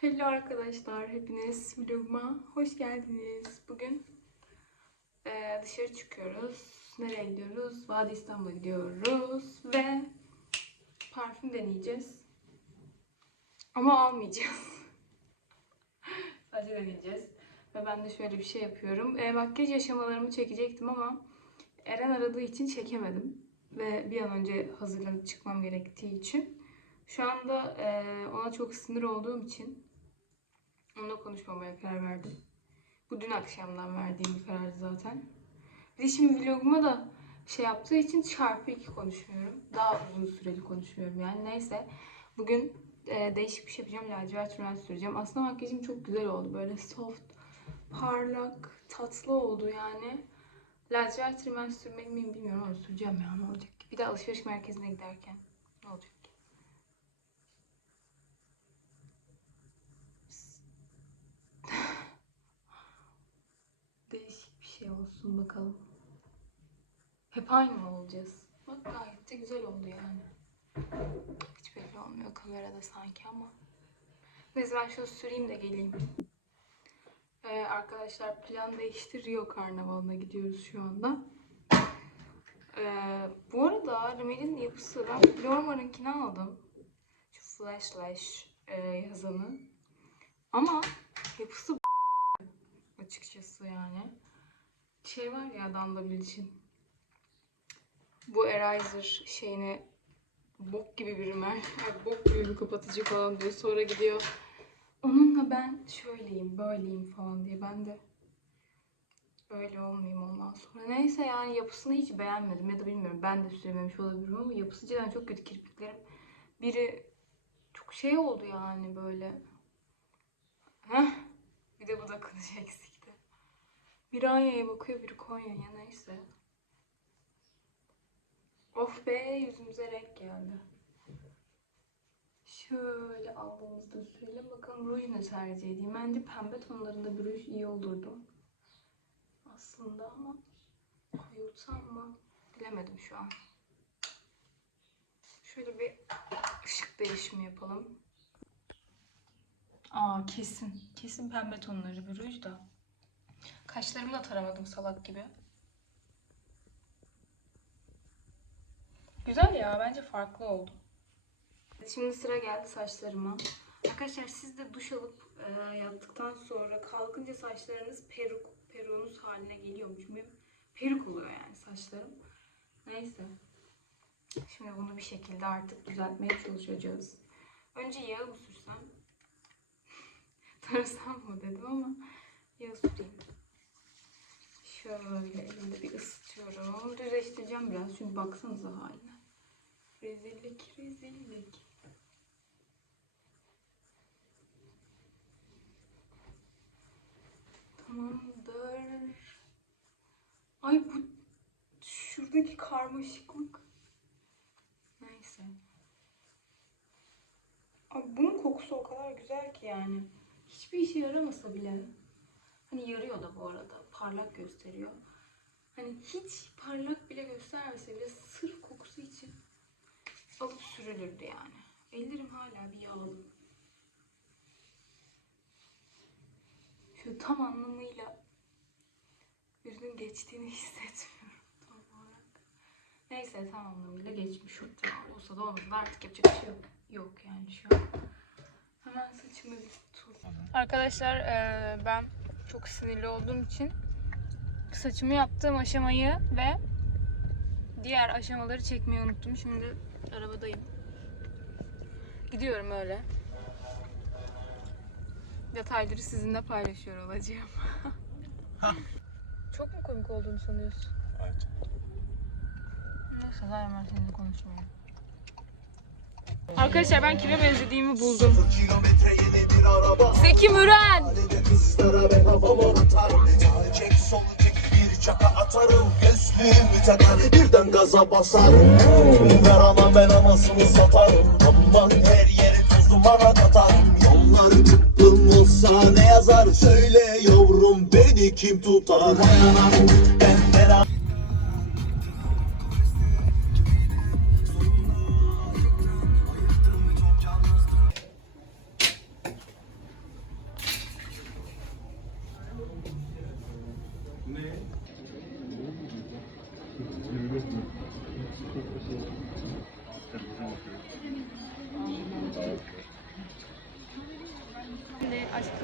Hello arkadaşlar, hepiniz vloguma hoş geldiniz. Bugün eee, dışarı çıkıyoruz. Nereye gidiyoruz? Vadi İstanbul'a gidiyoruz ve parfüm deneyeceğiz. Ama almayacağız. Sadece deneyeceğiz. Ve ben de şöyle bir şey yapıyorum. E, makyaj aşamalarımı çekecektim ama Eren aradığı için çekemedim. Ve bir an önce hazırlanıp çıkmam gerektiği için. Şu anda e, ona çok sinir olduğum için onunla konuşmamaya karar verdim. Bu dün akşamdan verdiğim bir karardı zaten. Bir şimdi vloguma da şey yaptığı için çarpı iki konuşmuyorum. Daha uzun süreli konuşmuyorum yani. Neyse. Bugün e, değişik bir şey yapacağım. Lacivert rümen süreceğim. Aslında makyajım çok güzel oldu. Böyle soft, parlak, tatlı oldu yani. Lacivert rümen sürmeli miyim bilmiyorum ama süreceğim ya ne olacak. Bir de alışveriş merkezine giderken ne olacak ki. Değişik bir şey olsun bakalım. Hep aynı mı olacağız? Bak gayet de güzel oldu yani. Hiç belli olmuyor kamerada sanki ama. Neyse ben şunu süreyim de geleyim. Ee, arkadaşlar plan değişti. Rio Karnavalı'na gidiyoruz şu anda. Ee, bu arada Rimel'in yapısı ben Lormar'ınkini aldım. Şu Flash Lash e, yazanı. Ama yapısı açıkçası yani. Şey var ya Damla Biliş'in. Bu Eraser şeyini bok gibi bir rimel, ay bok gibi bir kapatıcı falan diyor. Sonra gidiyor. Onunla ben şöyleyim, böyleyim falan diye. Ben de öyle olmayayım ondan sonra. Neyse yani yapısını hiç beğenmedim ya da bilmiyorum. Ben de sürememiş olabilirim ama yapısı cidden çok kötü kirpiklerim. Biri çok şey oldu yani böyle. Heh. Bir de bu kılıcı eksikti. Biri Anya'ya bakıyor, biri Konya'ya neyse. Of be yüzümüze renk geldi. Şöyle aldığımızda sürelim. Bakalım ruj ne tercih edeyim. Bence pembe tonlarında bir ruj iyi olurdu. Aslında ama koyulsam mı? Bilemedim şu an. Şöyle bir ışık değişimi yapalım. Aa kesin. Kesin pembe tonları bir ruj da. Kaşlarımı da taramadım salak gibi. Güzel ya bence farklı oldu. Şimdi sıra geldi saçlarıma. Arkadaşlar siz de duş alıp e, yattıktan sonra kalkınca saçlarınız peruk, peruğunuz haline geliyormuş. Benim peruk oluyor yani saçlarım. Neyse. Şimdi bunu bir şekilde artık düzeltmeye çalışacağız. Önce yağı mı sürsem? Tarasam mı dedim ama yağı süreyim. Şöyle elimde bir ısıtıyorum. Düzleştireceğim biraz çünkü baksanıza haline. Rezillik, rezillik. Tamamdır. Ay bu şuradaki karmaşıklık. Neyse. Abi bunun kokusu o kadar güzel ki yani. Hiçbir işe yaramasa bile. Hani yarıyor da bu arada. Parlak gösteriyor. Hani hiç parlak bile göstermese bile sırf kokusu için alıp sürülürdü yani. Ellerim hala bir yağlı. Şu tam anlamıyla ürünün geçtiğini hissetmiyorum. Neyse tam anlamıyla geçmiş oldu. Olsa da olmasa da artık yapacak bir şey yok. Yok yani şu an. Hemen saçımı bir tur. Arkadaşlar eee, ben çok sinirli olduğum için saçımı yaptığım aşamayı ve diğer aşamaları çekmeyi unuttum. Şimdi arabadayım. Gidiyorum öyle. Detayları sizinle paylaşıyor olacağım. Çok mu komik olduğunu sanıyorsun? Evet. Neyse zaten ben seninle konuşmuyorum. Arkadaşlar ben kime benzediğimi buldum. Zeki Müren! Birden gaza basarım ben anasını satarım Aman her yeri toz katarım Yollar tıklım olsa ne yazar Söyle yavrum beni kim tutar Vay anam ben beraber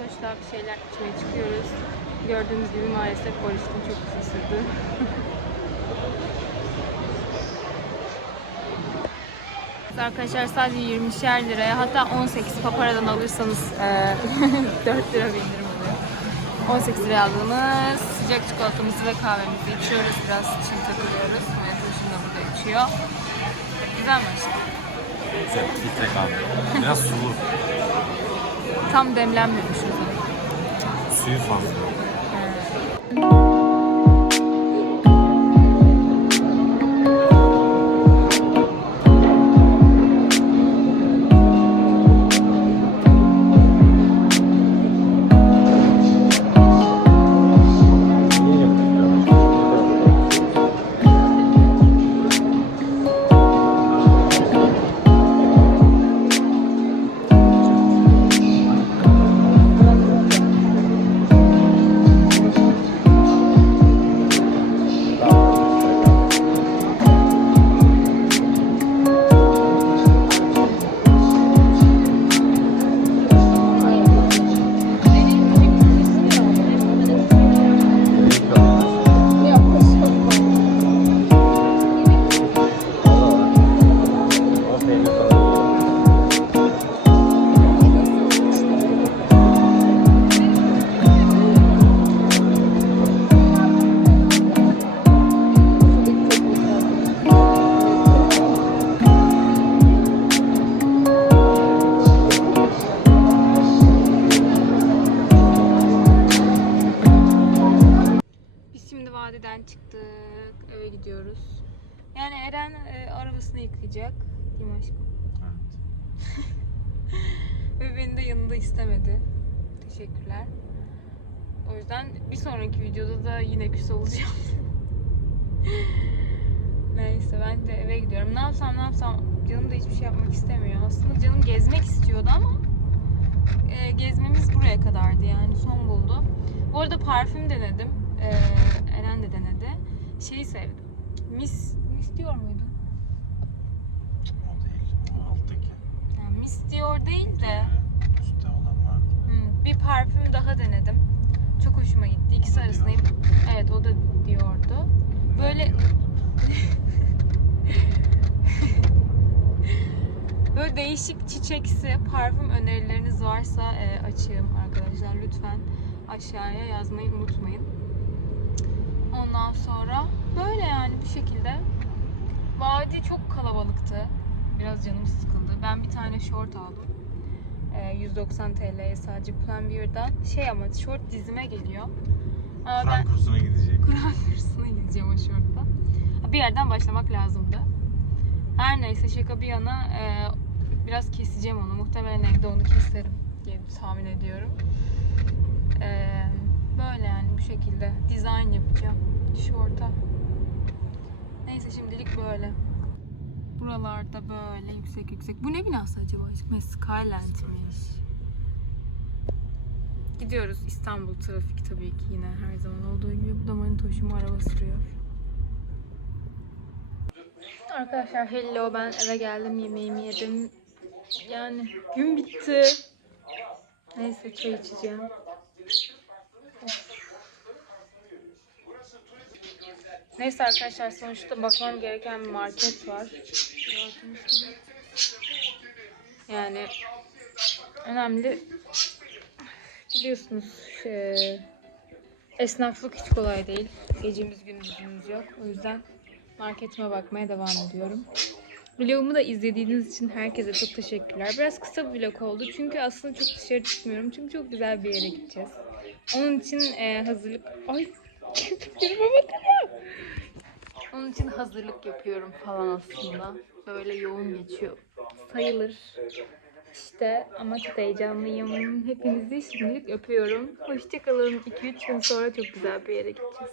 Aşk Toş'ta bir şeyler içmeye çıkıyoruz. Gördüğünüz gibi maalesef Barış'ın çok sürdü. Arkadaşlar sadece 20'şer liraya hatta 18 paparadan alırsanız e, 4 lira bir indirim oluyor. 18 liraya aldığımız sıcak çikolatamızı ve kahvemizi içiyoruz. Biraz çim takılıyoruz. Toş'un da burada içiyor. Güzel mi? Güzel, filtre kahve. Biraz sulu. Tam demlenmemiş o zaman. Suyu fazla. Yani Eren e, arabasını yıkayacak. Değil mi aşkım? Evet. Ve beni de yanında istemedi. Teşekkürler. O yüzden bir sonraki videoda da yine küs olacağım. Neyse ben de eve gidiyorum. Ne yapsam ne yapsam canım da hiçbir şey yapmak istemiyor. Aslında canım gezmek istiyordu ama e, gezmemiz buraya kadardı yani son buldu. Bu arada parfüm denedim. E, Eren de denedi. Şeyi sevdim. Mis, mis diyor muydun? O değil. O alttaki. Yani mis diyor değil de Üstte olan var. Hmm, bir parfüm daha denedim. Çok hoşuma gitti. İkisi arasındayım. Evet o da diyordu. Böyle böyle değişik çiçeksi parfüm önerileriniz varsa e, açığım arkadaşlar. Lütfen aşağıya yazmayı unutmayın. Ondan sonra böyle yani bu şekilde. Vadi çok kalabalıktı. Biraz canım sıkıldı. Ben bir tane şort aldım. Ee, 190 TL'ye sadece Pull&Bear'dan. Şey ama şort dizime geliyor. Ama Kur'an ben kursuna gidecek. Kur'an kursuna gideceğim o şortla. Bir yerden başlamak lazımdı. Her neyse şaka bir yana e, biraz keseceğim onu. Muhtemelen evde onu keserim diye tahmin ediyorum. E, böyle yani bu şekilde dizayn yapacağım şorta. Neyse şimdilik böyle. Buralarda böyle yüksek yüksek. Bu ne binası acaba? Skyland'miş. Gidiyoruz İstanbul trafik tabii ki yine her zaman olduğu gibi. Bu da manitoşum araba sürüyor. Arkadaşlar hello ben eve geldim yemeğimi yedim. Yani gün bitti. Neyse çay içeceğim. Neyse arkadaşlar sonuçta bakmam gereken bir market var. Yani önemli biliyorsunuz şey, esnaflık hiç kolay değil. Gecemiz gündüzümüz yok. O yüzden marketime bakmaya devam ediyorum. Vlogumu da izlediğiniz için herkese çok teşekkürler. Biraz kısa bir vlog oldu çünkü aslında çok dışarı çıkmıyorum. Çünkü çok güzel bir yere gideceğiz. Onun için e, hazırlık... Ay! Kirpiklerime bakın Onun için hazırlık yapıyorum falan aslında. Böyle yoğun geçiyor. Sayılır. İşte ama çok heyecanlıyım. Hepinizi şimdilik öpüyorum. Hoşçakalın. 2-3 gün sonra çok güzel bir yere gideceğiz.